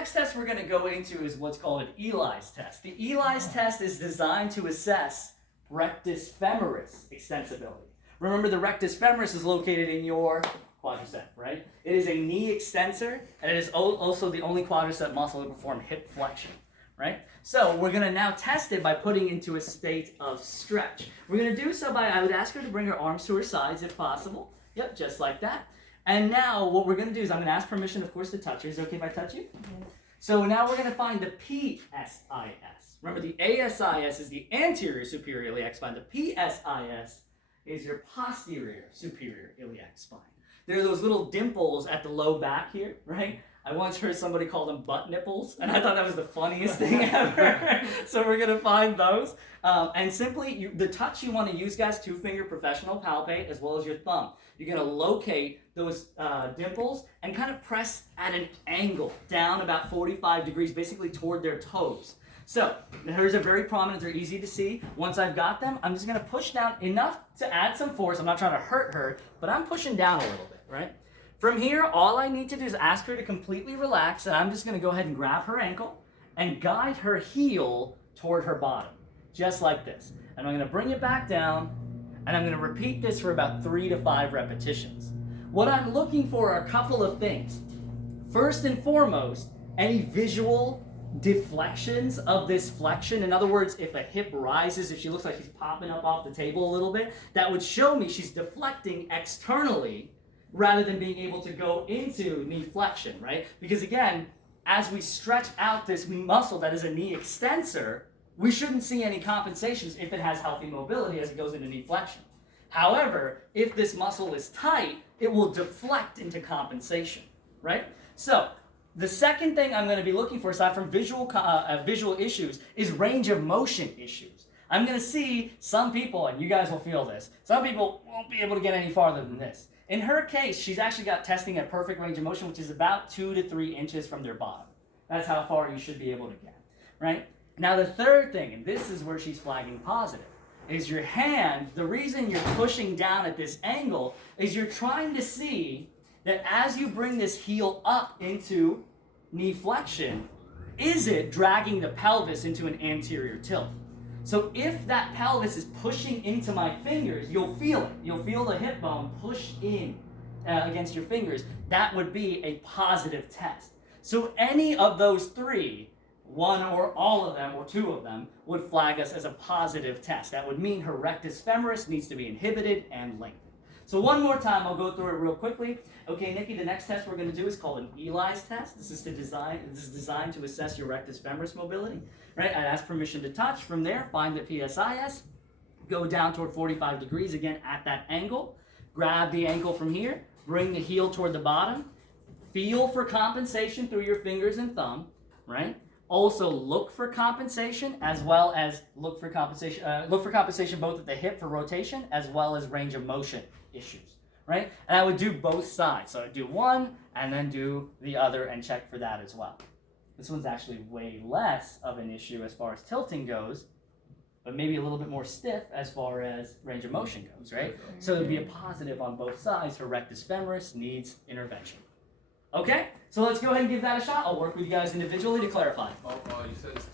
next test we're going to go into is what's called an Ely's test. The Ely's test is designed to assess rectus femoris extensibility. Remember, the rectus femoris is located in your quadricep, right? It is a knee extensor, and it is also the only quadricep muscle to perform hip flexion, right? So we're going to now test it by putting into a state of stretch. We're going to do so by, I would ask her to bring her arms to her sides if possible. Yep, just like that. And now what we're going to do is I'm going to ask permission, of course, to touch her. Is it okay if I touch you? Yes. So now we're going to find the PSIS. Remember, the ASIS is the anterior superior iliac spine. The PSIS is your posterior superior iliac spine. There are those little dimples at the low back here, right? I once heard somebody call them butt nipples, and I thought that was the funniest thing ever. So we're going to find those. And simply, the touch you want to use, guys, 2-finger professional palpate as well as your thumb. You're going to locate those dimples and kind of press at an angle down about 45 degrees, basically toward their toes. So hers are very prominent. They're easy to see. Once I've got them, I'm just going to push down enough to add some force. I'm not trying to hurt her, but I'm pushing down a little bit, right? From here, all I need to do is ask her to completely relax, and I'm just going to go ahead and grab her ankle and guide her heel toward her bottom, just like this. And I'm going to bring it back down, and I'm going to repeat this for about 3 to 5 repetitions. What I'm looking for are a couple of things. First and foremost, any visual deflections of this flexion. In other words, if a hip rises, if she looks like she's popping up off the table a little bit, that would show me she's deflecting externally rather than being able to go into knee flexion, right? Because again, as we stretch out this muscle that is a knee extensor, we shouldn't see any compensations if it has healthy mobility as it goes into knee flexion. However, if this muscle is tight, it will deflect into compensation, right? So the second thing I'm going to be looking for, aside from visual issues, is range of motion issues. I'm going to see some people, and you guys will feel this, some people won't be able to get any farther than this. In her case, she's actually got testing at perfect range of motion, which is about 2 to 3 inches from their bottom. That's how far you should be able to get, right? Now the third thing, and this is where she's flagging positive, is your hand. The reason you're pushing down at this angle is you're trying to see that as you bring this heel up into knee flexion, is it dragging the pelvis into an anterior tilt? So if that pelvis is pushing into my fingers, you'll feel it. You'll feel the hip bone push in against your fingers. That would be a positive test. So any of those 3, one or all of them or 2 of them, would flag us as a positive test. That would mean her rectus femoris needs to be inhibited and lengthened. So one more time, I'll go through it real quickly. Okay, Nikki, the next test we're going to do is called an Ely's test. This is designed to assess your rectus femoris mobility. Right? I'd ask permission to touch. From there, find the PSIS. Go down toward 45 degrees, again, at that angle. Grab the ankle from here. Bring the heel toward the bottom. Feel for compensation through your fingers and thumb, right? Also look for compensation as well as look for compensation both at the hip for rotation as well as range of motion issues, right? And I would do both sides. So I'd do one and then do the other and check for that as well. This one's actually way less of an issue as far as tilting goes, but maybe a little bit more stiff as far as range of motion goes, right? So it'd be a positive on both sides. Her rectus femoris needs intervention. Okay, so let's go ahead and give that a shot. I'll work with you guys individually to clarify. You said it's 2